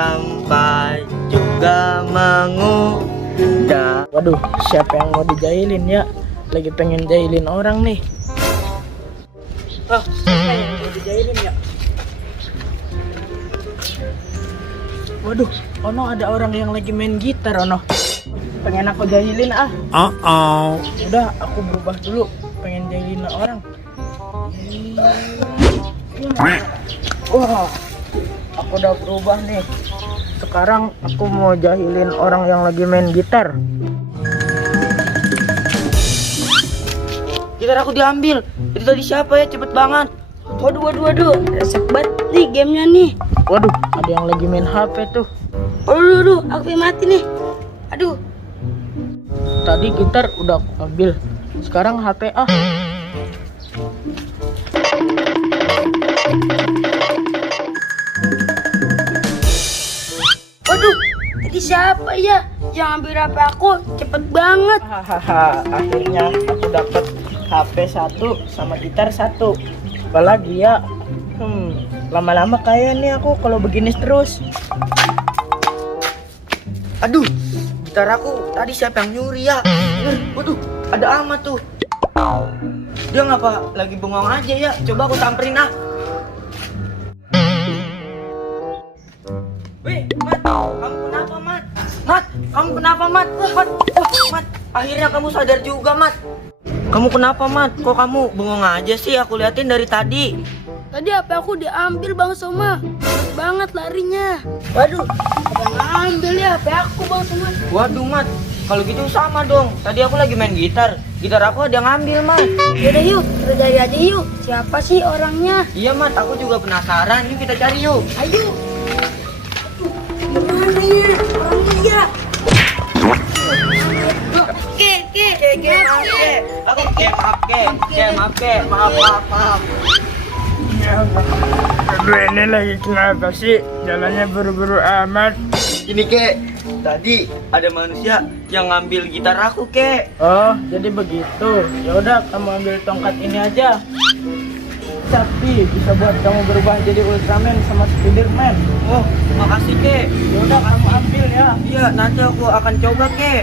sampai juga menggoda. Waduh, siapa yang mau dijahilin ya? Lagi pengen jahilin orang nih. Siapa yang mau dijahilin ya? Waduh, ono ada orang yang lagi main gitar, ono. Pengen aku jahilin ah. Udah, aku berubah dulu. Pengen jahilin orang. Wah, aku udah berubah nih. Sekarang aku mau jahilin orang yang lagi main gitar. Gitar aku diambil. Itu tadi siapa ya? Cepet banget. Waduh, resek banget nih gamenya nih. Waduh, ada yang lagi main HP tuh. Aduh, aku mati nih. Aduh, Tadi gitar udah aku ambil. Sekarang HP ah. waduh, tadi siapa ya yang ambil HP aku? Cepet banget. Hahaha, akhirnya aku dapat HP 1 sama gitar 1. Apalagi ya? Lama-lama kayak nih aku kalau begini terus. Aduh, gitar aku tadi siapa yang nyuri ya? Waduh, ada Ahmad tuh. Dia ngapa lagi bengong aja ya? Coba aku samperin ah. Weh, Mat, kamu kenapa, Mat? Mat, kamu kenapa, Mat? Mat, akhirnya kamu sadar juga, Mat. Kamu kenapa, Mat? Kok kamu bengong aja sih? Aku liatin dari tadi. Tadi HP aku diambil Bang Soma. Cepet banget larinya. Waduh, apa ngambil ya HP aku Bang Soma? Waduh, Mat, kalau gitu sama dong. Tadi aku lagi main gitar. Gitar aku ada yang ngambil, Mat. Yaudah yuk, kita cari aja yuk. Siapa sih orangnya? Iya, Mat, aku juga penasaran. Yuk kita cari yuk. Ayo. Gimana ya orangnya ya? Maaf. Aduh, ini lagi kenapa sih? Jalannya buru-buru amat. Ini kek, tadi ada manusia yang ngambil gitar aku kek. Oh, jadi begitu. Ya udah, kamu ambil tongkat ini aja. Tapi bisa buat kamu berubah jadi Ultraman sama Spiderman. Oh, makasih kek. Ya udah, kamu ambil ya. Iya, nanti aku akan coba kek.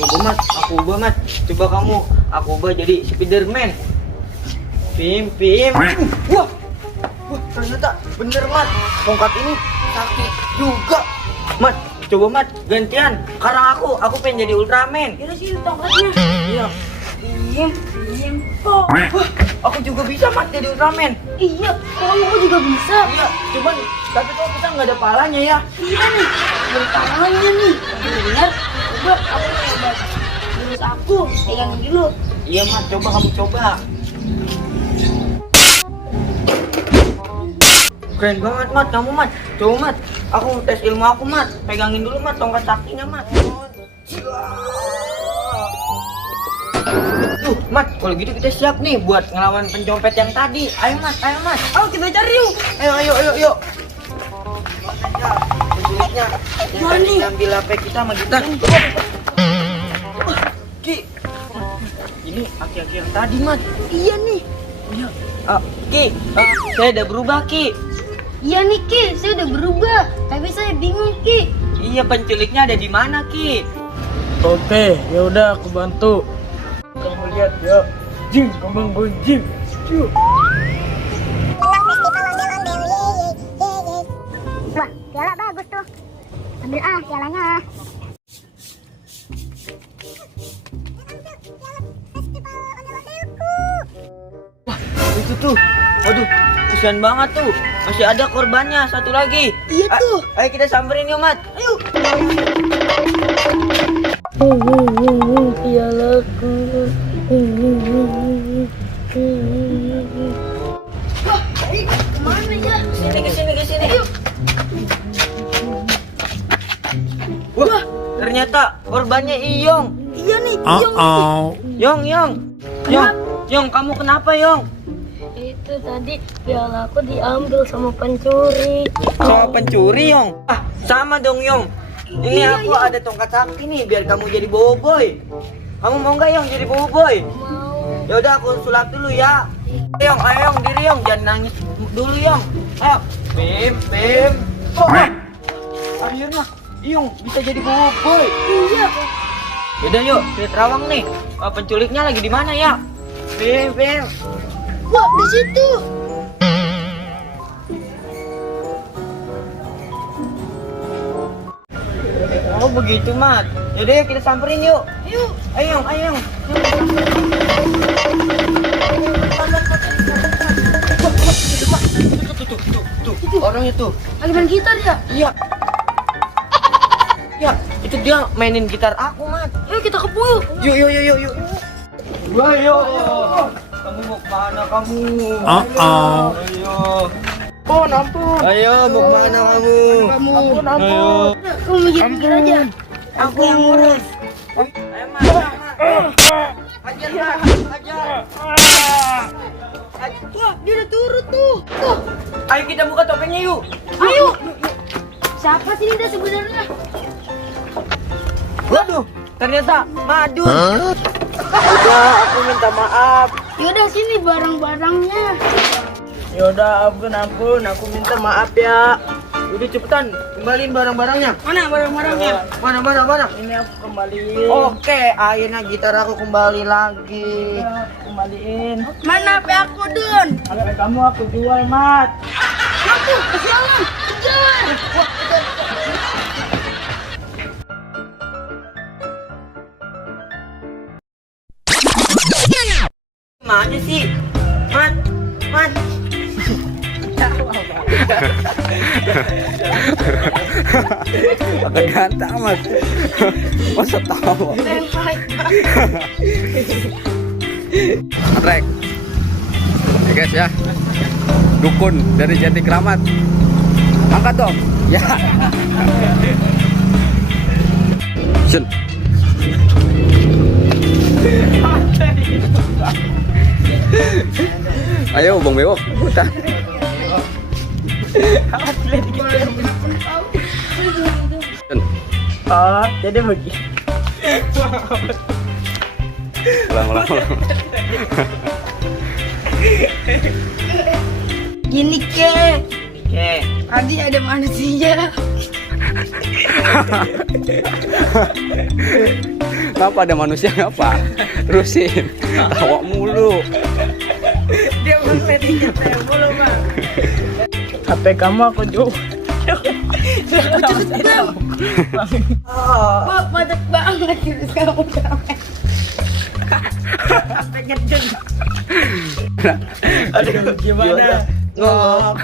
Aku ubah mat. Coba kamu, aku ubah jadi Spiderman. Pim. Wah, ternyata bener mat. Tongkat ini sakit juga. Mat, coba mat, gantian. Sekarang aku pengen jadi Ultraman. Kira sih tongkatnya. Iya. Diem kok. Wah, aku juga bisa mat jadi Ultraman. Iya, kamu juga bisa. Iya, cuman tapi kok kita nggak ada palanya ya. Iya nih, bertangannya nih. Benar. Coba aku coba. Terus aku pegangin dulu. Iya mat, coba kamu coba. Keren banget mat, kamu mat. Coba mat, aku tes ilmu aku mat. Pegangin dulu mat tongkat saktinya mat. Tuh mat, kalau gitu kita siap nih buat ngelawan pencopet yang tadi. Ayo mat. Ayo kita cari yuk. Ayo. Penculiknya yang Mana tadi nih? ngambil HP kita sama gitar. Ki, ini aki-aki yang tadi mat. Iya nih. Iya. Ki, saya udah berubah Ki. Iya nih Ki, saya udah berubah. Tapi saya bingung Ki. Iya, penculiknya ada di mana Ki? Oke, ya udah aku bantu. Kamu lihat ya. Jing, kembang gonjing. Yuk. Wah, piala bagus tuh. Ambil pialanya. Itu tuh. Waduh, kasihan banget tuh. Masih ada korbannya, satu lagi. Iya tuh. Ayo kita samperin yuk, Mat. Ayo. Pialaku. Wah, kemana ya? Ke sini. Yuk. Wah, ternyata korbannya Iyong. Iya nih, Yong, kamu kenapa, Yong? Itu tadi pialaku diambil sama pencuri. Sama pencuri, Yong. Sama dong, Yong. Ini Iya, aku ada tongkat sakti nih biar kamu jadi boboiboy. Kamu mau nggak, Yong, jadi boboiboy? Mau. Ya udah aku sulap dulu ya. Ayo diri Yong, jangan nangis dulu Yong. Ayo. Bim. Oh, akhirnya Yong bisa jadi boboiboy. Iya. Yaudah yuk, ke Terawang nih. Penculiknya lagi di mana ya? Bim. Wah, di situ. Oh begitu Mat. Yaudah yuk kita samperin yuk. Yuk. Ayo. Tuh, orang itu. Lagi main gitar ya? Iya. Ya, itu dia mainin gitar aku, Mat. Yuk kita kepo yuk. Yuk. Wah, yuk. Kamu mau kemana kamu? Ayo. Ampun. Ayo, mau kemana kamu? Ampun. Ayo. Kamu mikir aja. Aku yang ngurus. Ayo, Mat. Ajar. Wah, dia udah turut tuh. Tuh. Ayo kita buka topengnya yuk. Ayo. Siapa sih dia sebenarnya? Waduh, ternyata Madun. Udah, aku minta maaf. Yaudah sini barang-barangnya. Yaudah, ampun, aku minta maaf ya. Udah cepetan, kembaliin barang-barangnya. Mana barang-barangnya? Mana? Ini aku kembaliin. Oke, akhirnya gitar aku kembali lagi. Aku kembaliin. Mana HP aku, Dun? HP kamu aku jual, Mat. Aku, kesialan. Kejar. Mana sih? Mat. Agak ganteng amat. Masa tahu? Rek. Ya guys ya. Dukun dari Jati Kramat. Angkat dong. Ya. Sen. Ayo Bang Bewok, putar. Oh, jadi begini. Ulang. Gini ke. Oke. Tadi ada manusia. Kenapa ada manusia ngapa? Terusin. Tawa mulu. Dia berpetinya saya mulu, Bang. HP kamu aku jual. Wah, padat banget terus kamu capek. Pengen juga. Aduh, gimana? Ngok.